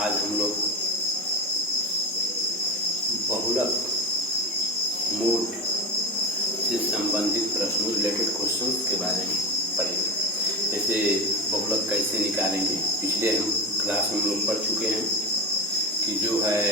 आज हम लोग बहुलक मोड से संबंधित प्रश्नों रिलेटेड क्वेश्चंस के बारे में पढ़ेंगे। जैसे बहुलक कैसे निकालेंगे, पिछले हम क्लास में हम लोग पढ़ चुके हैं कि जो है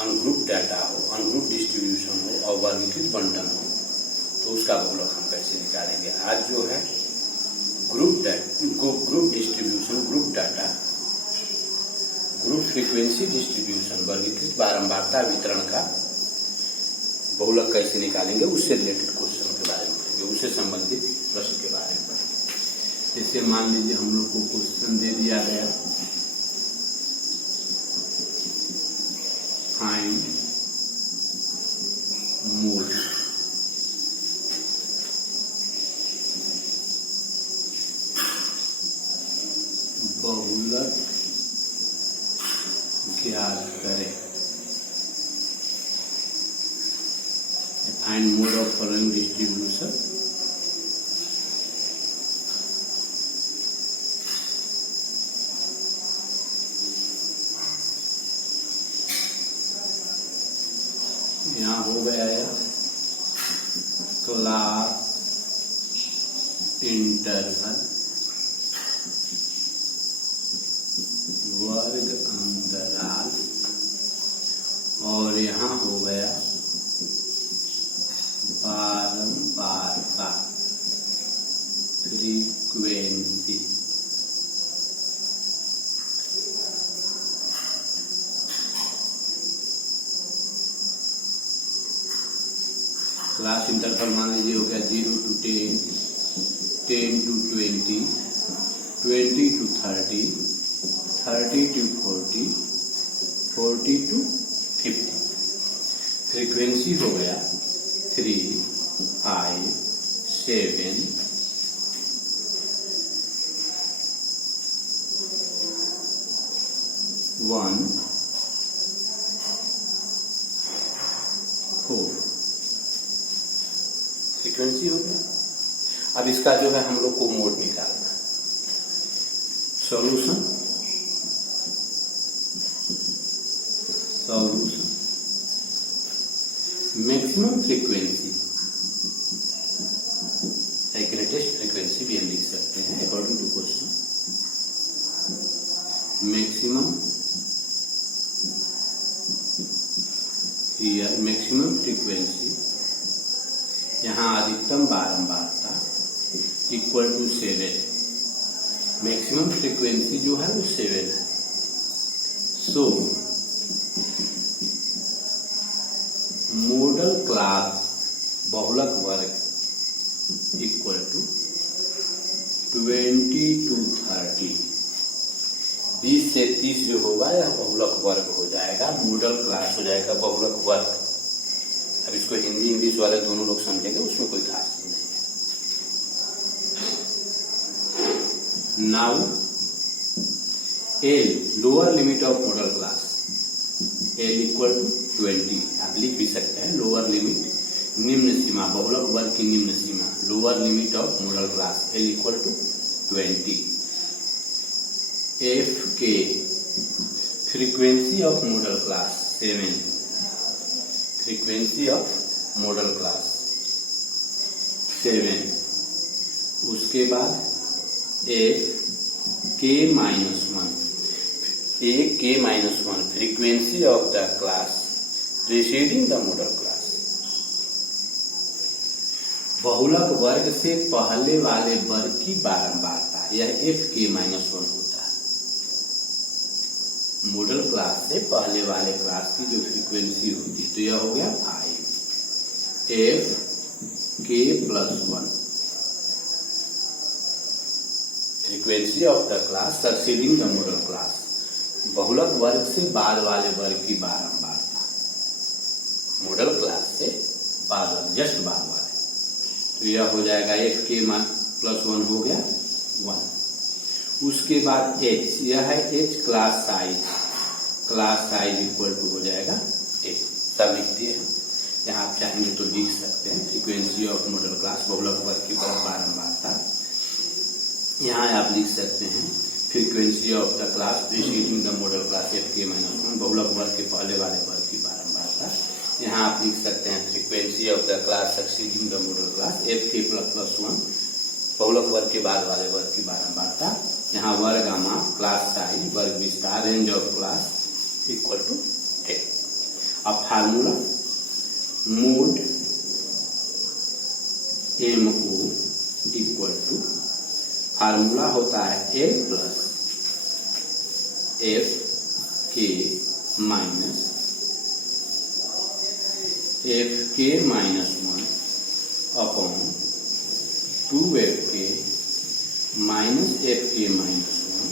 अनग्रुप डाटा हो, अनग्रुप डिस्ट्रीब्यूशन हो और वर्गीकृत बंटन हो तो उसका बहुलक हम कैसे निकालेंगे। आज जो है group distribution, group data, group frequency distribution, वर्गीकृत बारंबारता वितरण का बहुलक कैसे निकालेंगे, उससे रिलेटेड क्वेश्चन के बारे में पढ़ेंगे, उससे संबंधित प्रश्न के बारे में पढ़ेंगे। जैसे मान लीजिए हम लोग को क्वेश्चन दे दिया गया, फाइंड मोड बहुलक ज्ञात करें। Find mode of following distribution. यहाँ हो गया है क्लास इंटरवल वर्ग अंतराल, और यहाँ हो गया बारंबारता फ्रीक्वेंसी। क्लास इंटरवल मान लीजिए हो गया 0 to 10, 10 to 20, 20 to 30, 30 to 40, 40 to 50। Frequency हो गया 3, 5, 7, 1, 4 फ्रीक्वेंसी हो गया। अब इसका जो है हम लोग को मोड निकालना है। सॉल्यूशन मैक्सिमम फ्रीक्वेंसी या ग्रेटेस्ट फ्रीक्वेंसी भी हम लिख सकते हैं according to question. Maximum here, maximum frequency, यहाँ अधिकतम बारंबारता इक्वल टू 7। मैक्सिमम फ्रीक्वेंसी जो है वो 7 है। सो मॉडल क्लास बहुलक वर्ग इक्वल टू 20 to 30। 20 से 30 जो होगा यह बहुलक वर्ग हो जाएगा, मॉडल क्लास हो जाएगा बहुलक वर्ग। अब इसको हिंदी इंग्लिश वाले दोनों लोग समझेंगे, उसमें कोई खास नहीं है। Now L lower limit of modal class, L equal to 20। आप लिख भी सकते हैं लोअर लिमिट, निम्न सीमा, बहुलक वर्ग की निम्न सीमा, lower limit of modal class L equal to 20। F K frequency of modal class 7, frequency of modal class 7। उसके बाद F K -1, A K -1 frequency of the class preceding the modal class. बहुलक वर्ग से पहले वाले वर्ग की बारंबारता, यह एफ के -1 होता है। मॉडल क्लास से पहले वाले क्लास की जो फ्रीक्वेंसी होती है तो यह हो गया 5, F K +1 frequency of the class succeeding the modal class. बहुलक वर्ग से बाद वाले वर्ग की बारंबारता, मॉडल क्लास से बाद, जस्ट बाद वाले, तो यह हो जाएगा एफ के +1 हो गया 1। उसके बाद एच, यह है H class size, class size equal to हो जाएगा 1। सब लिख दिए हैं। यहाँ आप चाहेंगे तो लिख सकते हैं फ्रीक्वेंसी ऑफ मॉडल क्लास बहुलक वर्ग की बारंबारता। यहाँ आप लिख सकते हैं frequency of the class preceding the modal class F K minus one, बहुलक वर्ग के पहले वाले वर्ग की बारंबारता। यहाँ आप लिख सकते हैं frequency of the class succeeding the modal class F K plus one, बहुलक वर्ग के बाद वाले वर्ग की बारंबारता। यहाँ वर्ग गामा, क्लास साइज, वर्ग विस्तार, range of class equal to 10। अब formula mode MO equal to, formula होता है L plus F K minus F K minus one upon 2FK minus FK minus one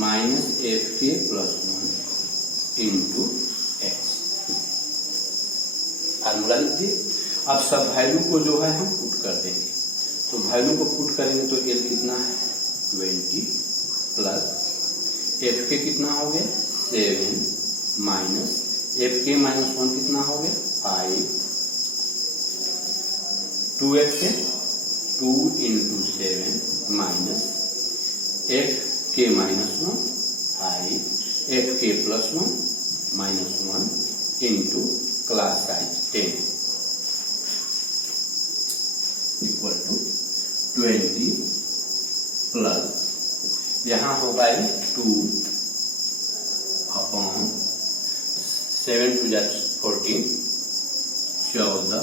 minus FK plus one into X. Formula लिख दिए। अब सब value को जो है हम पुट कर देंगे, तो वैल्यू को पुट करेंगे तो L कितना है 20 प्लस एफ के कितना हो गया 7 minus F K minus one कितना हो गया 5, 2F K 2 into 7 minus F K minus one 5 F K plus one minus one into class size 10 equal to 20 plus यहाँ होगा 2 अपॉन 7 टू 14 14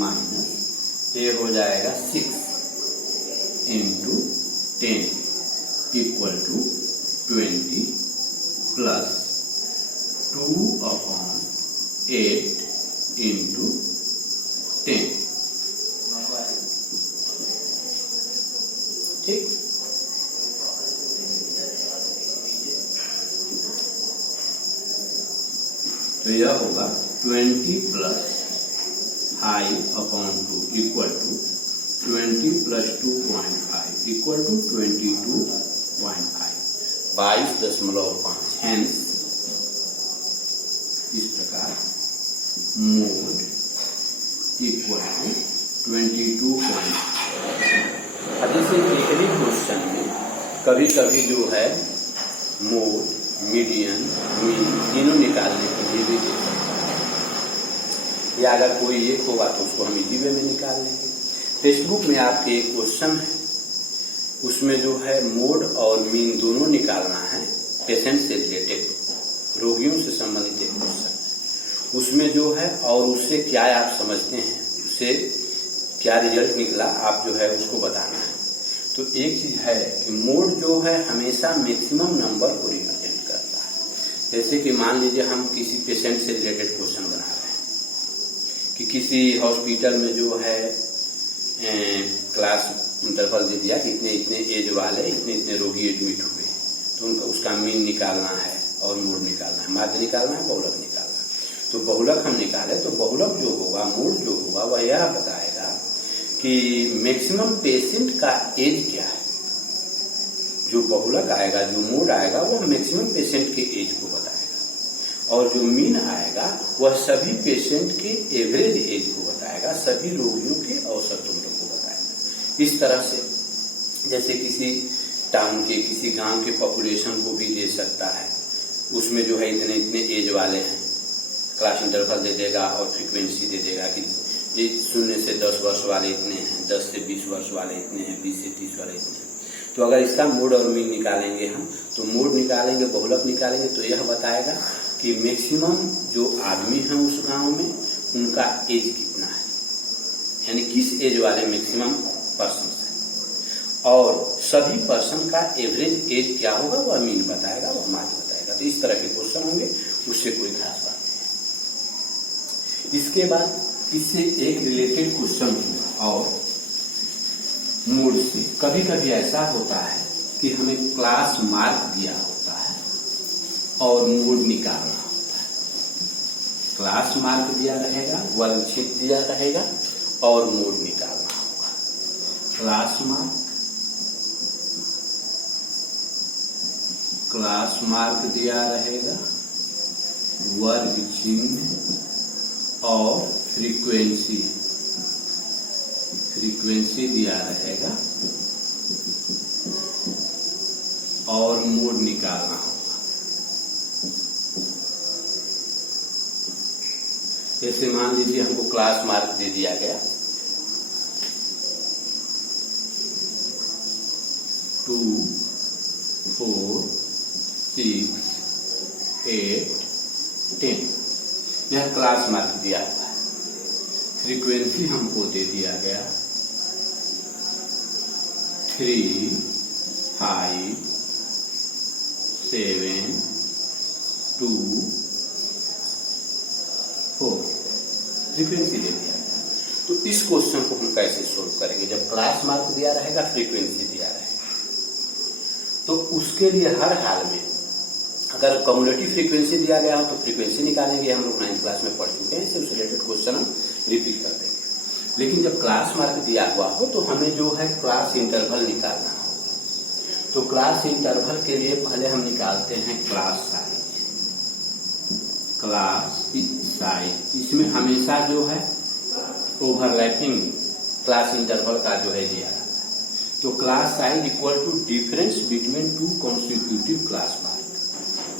माइनस ये हो जाएगा 6 into 10 equal to 20 plus 2 upon 8 into 10। ठीक, तो यह होगा 20 plus 5 upon 2 equal to 20 plus 2.5 equal to 22.5, 22.5। Hence इस प्रकार मोड इक्वल टू 22.5। जैसे एक ही क्वेश्चन में कभी कभी जो है मोड, मीडियन, मीन तीनों निकालने के लिए भी दे सकता है, या अगर कोई एक होगा तो उसको हम इसी वे में निकाल लेंगे। टेक्स्ट बुक में आपके एक क्वेश्चन है, उसमें जो है मोड और मीन दोनों निकालना है, पेशेंट से रिलेटेड रोगियों से संबंधित एक क्वेश्चन है। उसमें जो है और उससे क्या आप समझते हैं, उससे क्या रिजल्ट निकला आप जो है उसको बताना है। तो एक चीज है कि मोड जो है हमेशा मैक्सिमम नंबर को रिप्रेजेंट करता है। जैसे कि मान लीजिए हम किसी पेशेंट से रिलेटेड क्वेश्चन बना रहे हैं कि किसी हॉस्पिटल में जो है क्लास इंटरवल दे दिया कि इतने इतने एज वाले इतने इतने रोगी एडमिट हुए, तो उनका उसका मीन निकालना है और मोड निकालना है, माध्य निकालना है, बहुलक निकालना है। तो बहुलक हम निकाले तो बहुलक जो होगा, मोड जो होगा वह यह बताएगा कि मैक्सिमम पेशेंट का एज क्या है। जो बहुलक आएगा, जो मोड आएगा वह मैक्सिमम पेशेंट के एज को बताएगा, और जो मीन आएगा वह सभी पेशेंट के एवरेज एज को बताएगा, सभी रोगियों के औसत उम्र को बताएगा। इस तरह से जैसे किसी टाउन के, किसी गांव के पॉपुलेशन को भी दे सकता है, उसमें जो है इतने इतने एज वाले हैं, क्लास इंटरवल दे देगा और फ्रीक्वेंसी दे देगा कि ये 0 से 10 वर्ष वाले इतने हैं, 10 से 20 वर्ष वाले इतने हैं, 20 से 30 वाले इतने हैं। तो अगर इसका मोड और मीन निकालेंगे हम, तो मोड निकालेंगे, बहुलक निकालेंगे, तो यह बताएगा कि मैक्सिमम जो आदमी हैं उस गांव में उनका एज कितना है, यानी किस एज वाले मैक्सिमम पर्सन है, और सभी पर्सन का एवरेज एज क्या होगा वह मीन बताएगा, वह माध्य बताएगा। तो इस तरह के क्वेश्चन होंगे, उससे कोई खास बात नहीं। इसके बाद इससे एक रिलेटेड क्वेश्चन होगा और मोड से कभी कभी ऐसा होता है कि हमें क्लास मार्क दिया होता है और मोड निकालना होता है। क्लास मार्क दिया रहेगा, वर्गक्षेत्र दिया रहेगा और मोड निकालना होगा। क्लास मार्क दिया रहेगा, वर्ग चिन्ह और फ्रीक्वेंसी दिया रहेगा, और मोड निकालना होगा। जैसे मान लीजिए हमको क्लास मार्क दे दिया गया 2, 4, 6, 8, 10, यह क्लास मार्क दिया हुआ है। फ्रीक्वेंसी हमको दे दिया गया 3, 5, 7, 2, 4 फ्रीक्वेंसी दे दिया गया। तो इस क्वेश्चन को हम कैसे सोल्व करेंगे? जब क्लास मार्क दिया रहेगा, फ्रीक्वेंसी दिया रहेगा, तो उसके लिए हर हाल में अगर कम्युलेटिव फ्रीक्वेंसी दिया गया हो तो फ्रीक्वेंसी निकालेंगे। हम लोग 9th क्लास में पढ़ चुके हैं, इससे रिलेटेड क्वेश्चन हम रिपीट कर देंगे। लेकिन जब क्लास मार्क दिया हुआ हो तो हमें जो है क्लास इंटरवल निकालना होगा। तो क्लास इंटरवल के लिए पहले हम निकालते हैं क्लास साइज। क्लास साइज इसमें हमेशा जो है ओवरलैपिंग क्लास इंटरवल का जो है दिया है। तो class size equal to difference between 2 consecutive class mark,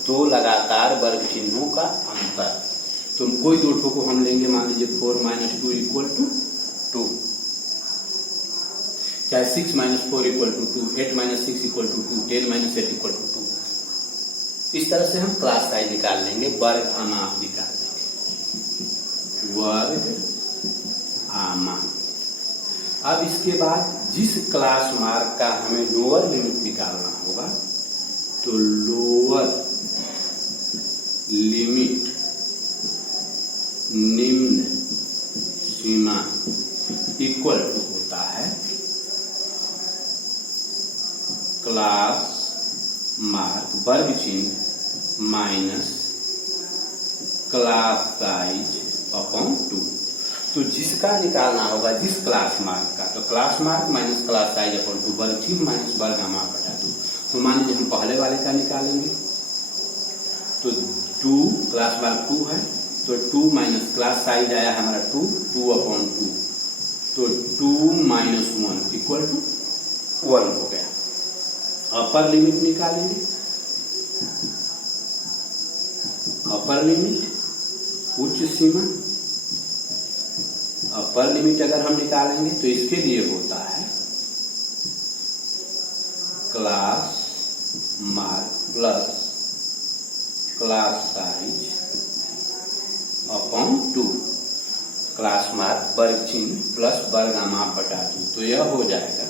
2 लगातार वर्ग चिन्हों का अंतर। तो कोई दो ठो को हम लेंगे, मान लीजिए 4 - 2 इक्वल टू 2, चाहे 6 - 4 equal to 2, 8 - 6 equal to 2, 10 - 8 equal to 2। इस तरह से हम क्लास साइज निकाल लेंगे, वर्ग आमाप निकाल लेंगे, वर्ग आमाप। अब इसके बाद जिस क्लास मार्क का हमें लोअर लिमिट निकालना होगा, तो लोअर लिमिट निम्न सीमा इक्वल टू होता है क्लास मार्क वर्ग चिन्ह माइनस क्लास साइज अपॉन 2। तो जिसका निकालना होगा जिस क्लास मार्क का, तो class mark minus class size upon 2, वर्ग चिन्ह माइनस वर्ग आमाप बटा 2। तो मान लीजिए हम पहले वाले का निकालेंगे, तो 2 क्लास मार्क 2 है, तो 2 माइनस क्लास साइज आया हमारा 2 अपॉन 2, तो 2 - 1 इक्वल टू 1 हो गया। अपर लिमिट निकालेंगे, अपर लिमिट उच्च सीमा। अपर लिमिट अगर हम निकालेंगे तो इसके लिए होता है class mark plus class size upon 2, class mark वर्ग चिन्ह प्लस वर्ग आमाप बटा 2। तो यह हो जाएगा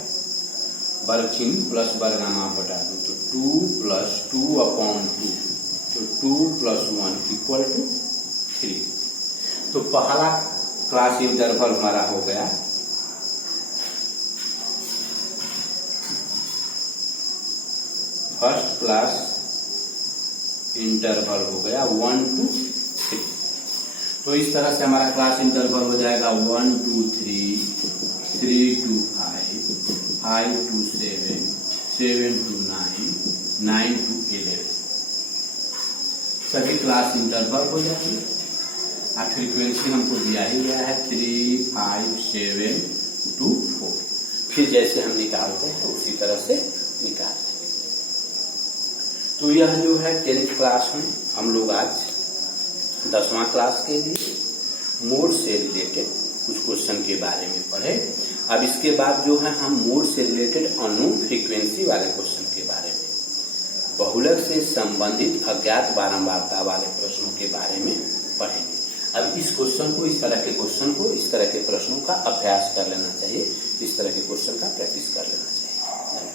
वर्ग चिन्ह प्लस वर्ग आमाप बटा 2, तो 2 + 2 अपॉन 2, तो 2 + 1 इक्वल टू 3। तो पहला क्लास इंटरवल हमारा हो गया फर्स्ट क्लास इंटरवल हो गया 1 to 3। तो इस तरह से हमारा क्लास इंटरवल हो जाएगा 1 to 3, 3 to 5, 5 to 7, 7 to 9, 9 to 11। सभी क्लास इंटरवल हो जाएंगे। और फ्रीक्वेंसी हमको दिया ही गया है 3, 5, 7 to 4। फिर जैसे हम निकालते हैं उसी तरह से निकालते हैं। तो यह जो है 10th क्लास में हम लोग आज 10वां क्लास के लिए मोड से रिलेटेड कुछ क्वेश्चन के बारे में पढ़े। अब इसके बाद जो है हम मोड से रिलेटेड अननोन फ्रीक्वेंसी वाले क्वेश्चन के बारे में, बहुलक से संबंधित अज्ञात बारंबारता वाले प्रश्नों के बारे में पढ़ेंगे। अब इस क्वेश्चन को, इस तरह के क्वेश्चन को, इस तरह के प्रश्नों का अभ्यास कर लेना चाहिए, इस तरह के क्वेश्चन का प्रैक्टिस कर लेना चाहिए।